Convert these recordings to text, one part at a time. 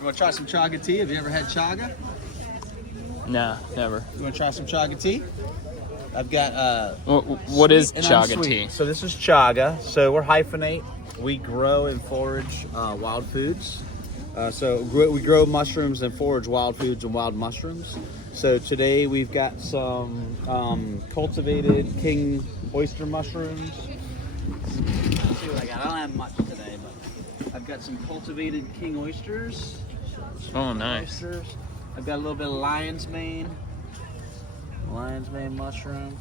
You want to try some chaga tea? Have you ever had chaga? Nah, never. You want to try some chaga tea? I've got what is chaga tea? So this is chaga. So we're hyphenate. We grow and forage wild foods. We grow mushrooms and forage wild foods and wild mushrooms. So today we've got some cultivated king oyster mushrooms. Let's see what I got. I don't have much today, but I've got some cultivated king oysters. Oh, nice. Oysters. I've got a little bit of lion's mane mushroom,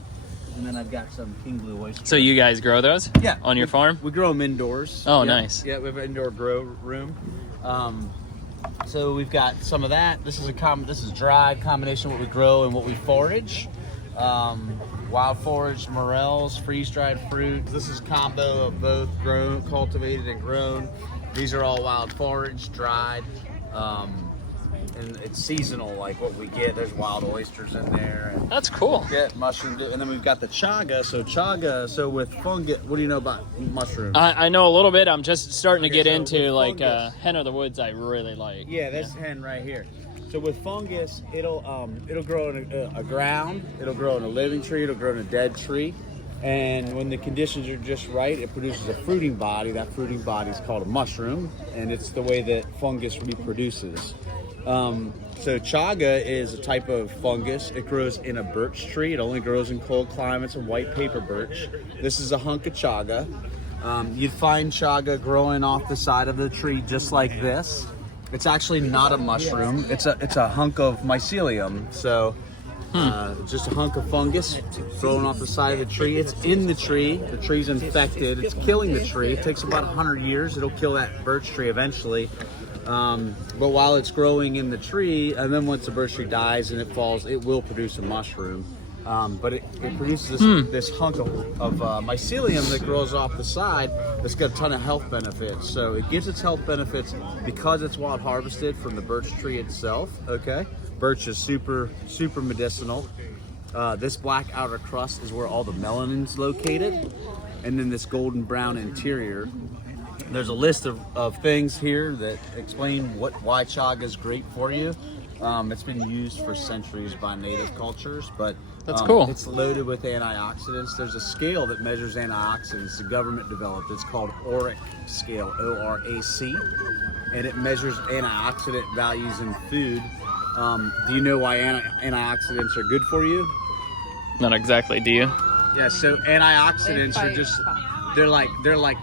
and then I've got some king blue oysters. So you guys grow those? Yeah. On your farm? We grow them indoors. Oh, yeah. nice. Yeah, we have an indoor grow room. So we've got some of that. This is dried combination of what we grow and what we forage. Wild foraged morels, freeze-dried fruit. This is a combo of both grown, cultivated, and grown. These are all wild foraged, dried, and it's seasonal. Like what we get, there's wild oysters in there. And that's cool. get mushrooms, and then we've got the chaga. So with fungus, what do you know about mushrooms? I know a little bit. I'm just starting to get so into like fungus- hen of the woods. I really like. Yeah, that's hen right here. So with fungus, it'll grow in a ground, it'll grow in a living tree, it'll grow in a dead tree, and when the conditions are just right, it produces a fruiting body. That fruiting body is called a mushroom, and it's the way that fungus reproduces. So chaga is a type of fungus. It grows in a birch tree. It only grows in cold climates and white paper birch. This is a hunk of chaga. You'd find chaga growing off the side of the tree just like this. It's actually not a mushroom. It's a hunk of mycelium. So just a hunk of fungus growing off the side of the tree. It's in the tree. The tree's infected. It's killing the tree. It takes about 100 years. It'll kill that birch tree eventually. But while it's growing in the tree, and then once the birch tree dies and it falls, it will produce a mushroom. But it produces this hunk of mycelium that grows off the side that's got a ton of health benefits. So it gives its health benefits because it's wild harvested from the birch tree itself, okay? Birch is super, super medicinal. This black outer crust is where all the melanin's located. And then this golden brown interior. There's a list of things here that explain why chaga is great for you. It's been used for centuries by native cultures, but that's cool. It's loaded with antioxidants. There's a scale that measures antioxidants the government developed. It's called ORAC scale, O-R-A-C, and it measures antioxidant values in food. Do you know why antioxidants are good for you? Not exactly, do you? Yeah, so antioxidants are just, they're like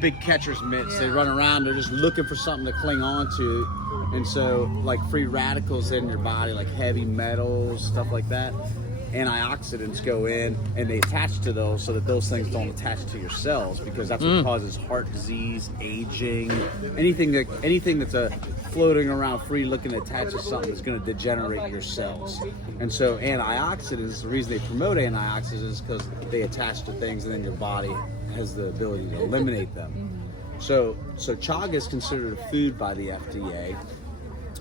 big catcher's mitts. They run around, they're just looking for something to cling on to. And so like free radicals in your body, like heavy metals, stuff like that, antioxidants go in and they attach to those so that those things don't attach to your cells, because that's what causes heart disease, aging, anything that's floating around free looking to attach to something is going to degenerate your cells. And so antioxidants, the reason they promote antioxidants is because they attach to things and then your body has the ability to eliminate them. So chaga is considered a food by the FDA.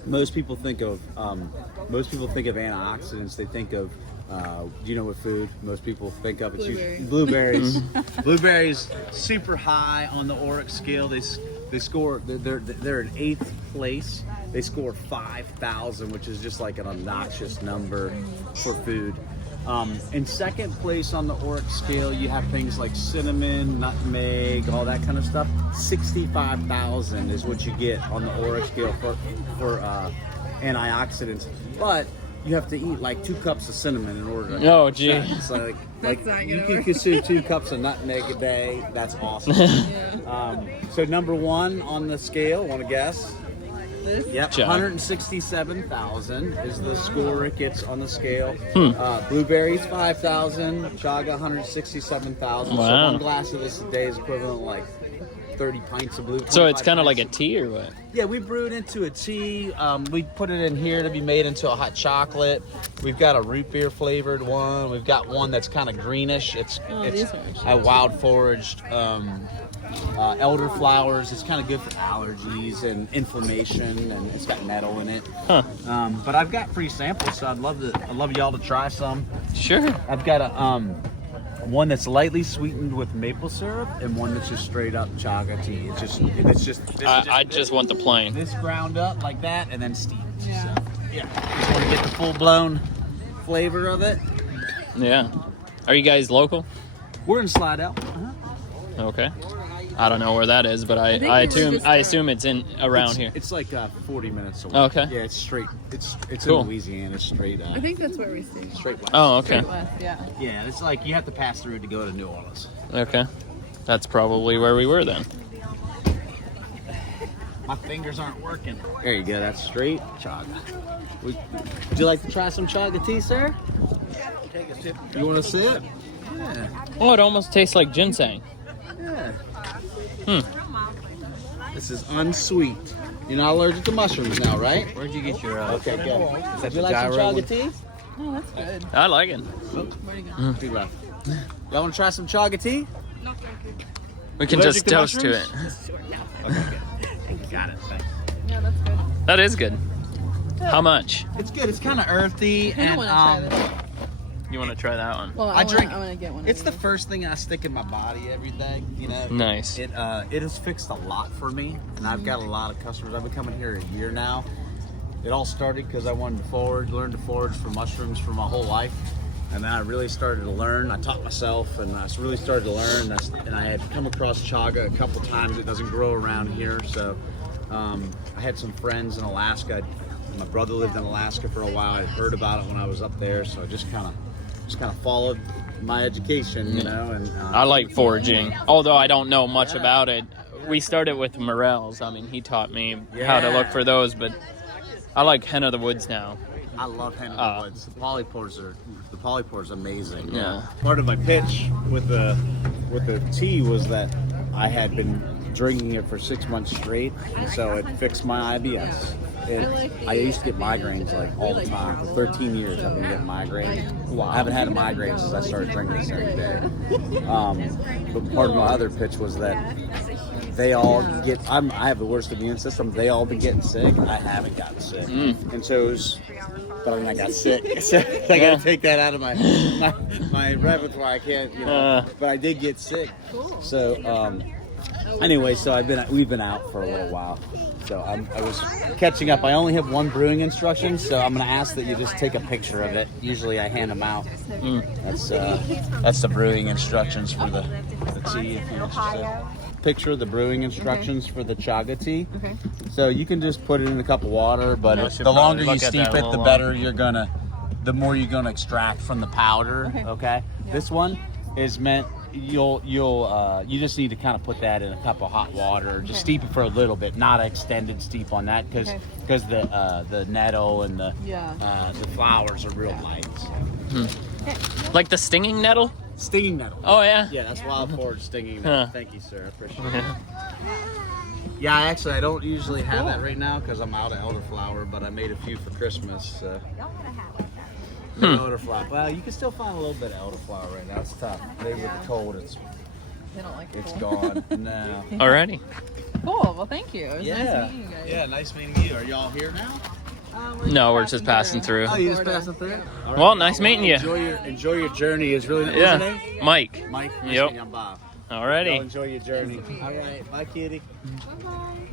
Most people think of antioxidants. They think of do you know what food most people think of? It's usually blueberries. Blueberries super high on the ORAC scale. They're in 8th place. They score 5,000, which is just like an obnoxious number for food. In 2nd place on the ORAC scale, you have things like cinnamon, nutmeg, all that kind of stuff. 65,000 is what you get on the ORAC scale for antioxidants. But you have to eat like 2 cups of cinnamon in order to. Oh, gee. It's like you can consume 2 cups of nutmeg a day. That's awesome. So number 1 on the scale, want to guess? Yep, 167,000 is the score it gets on the scale. Blueberries 5,000, chaga 167,000. Wow. So 1 glass of this a day is equivalent to like 30 pints of blue. So it's kind of like a tea or what? Yeah, we brew it into a tea. We put it in here to be made into a hot chocolate. We've got a root beer flavored one. We've got one that's kind of greenish. It's a wild foraged elderflowers. It's kind of good for allergies and inflammation, and it's got nettle in it. But I've got free samples, so I'd love y'all to try some. Sure. I've got one that's lightly sweetened with maple syrup, and one that's just straight up chaga tea. I just want the plain. This ground up like that, and then steamed. Yeah. So, yeah. Just want to get the full blown flavor of it. Yeah. Are you guys local? We're in Slidell. Okay. I don't know where that is, but I assume it's in around here. It's like 40 minutes away. Okay. Yeah, it's straight. It's Cool. in Louisiana. It's straight. I think that's where we stay. Straight west. Oh, okay. Straight west, yeah. Yeah, it's like you have to pass through to go to New Orleans. Okay. That's probably where we were then. My fingers aren't working. There you go. That's straight chaga. Would you like to try some chaga tea, sir? Take a sip. You want to sip? Yeah. Oh, it almost tastes like ginseng. Yeah. Hmm. This is unsweet. You're not allergic to mushrooms now, right? Where'd you get your? Okay, good. Is that You the like some gyro chaga one? tea? Oh, that's good. I like it. Where'd he go? Two left. Y'all want to try some chaga tea? We can Allergic just to toast to it. mushrooms? Okay, good. Got it. Thanks. Yeah, that's good. That is good. How much? It's good. It's kind of earthy, I don't and want to try this. You want to try that one? Well, I drink- I want to get one. it's of the these. first thing I stick in my body every day. You know. Nice. It has fixed a lot for me, and I've got a lot of customers. I've been coming here a year now. It all started because I wanted to learn to forage for mushrooms for my whole life, and then I really started to learn. I taught myself, and I really started to learn. And I had come across chaga a couple times. It doesn't grow around here, so I had some friends in Alaska. My brother lived in Alaska for a while. I heard about it when I was up there, so I just kind of followed my education, you know. And I like foraging, although I don't know much about it. We started with morels. I mean, he taught me how to look for those, but I like hen of the woods now. I love hen of the woods. The polypore's amazing. Yeah. Part of my pitch with the tea was that I had been drinking it for 6 months straight, and so it fixed my IBS. I used to get migraines like all the time. For 13 years, I've been getting migraines. I haven't had a migraine since I started drinking this every day. But part of my other pitch was that they all get. I have the worst immune system. They all been getting sick. I haven't gotten sick, and so it was. But I mean, I got sick. So I got to take that out of my repertoire. I can't, you know. But I did get sick. So anyway, so we've been out for a little while. So I was catching up. I only have one brewing instruction, so I'm going to ask that you just take a picture of it. Usually I hand them out. That's the brewing instructions for the tea. If you just picture the brewing instructions for the chaga tea. Okay. So you can just put it in a cup of water, but I should the longer probably you look at steep that a it, the little better the more you're gonna extract from the powder. Okay. Okay. Yeah. This one is meant you just need to kind of put that in a cup of hot water. Just steep it for a little bit, not an extended steep on that, because the nettle and the flowers are real light. So. Like the stinging nettle? Stinging nettle. Oh, yeah? Yeah, that's wild forage stinging nettle. Huh. Thank you, sir. I appreciate it. Yeah, actually, I don't usually have that right now because I'm out of elderflower, but I made a few for Christmas. No elderflower. Well, you can still find a little bit of elderflower right now. It's tough. Maybe with the cold, They don't like it. it's gone. No. Alrighty. Cool. Well, thank you. It was nice meeting you guys. Yeah, nice meeting you. Are y'all here now? No, we're just passing through. Oh, you just passing through? All right. Well, nice meeting you. Enjoy your journey. Is really what's your name? Yeah. Mike. Mike. Nice Yep. meeting you. I'm Bob. Y'all Alrighty. enjoy your journey. All right. Bye, kitty. Bye-bye.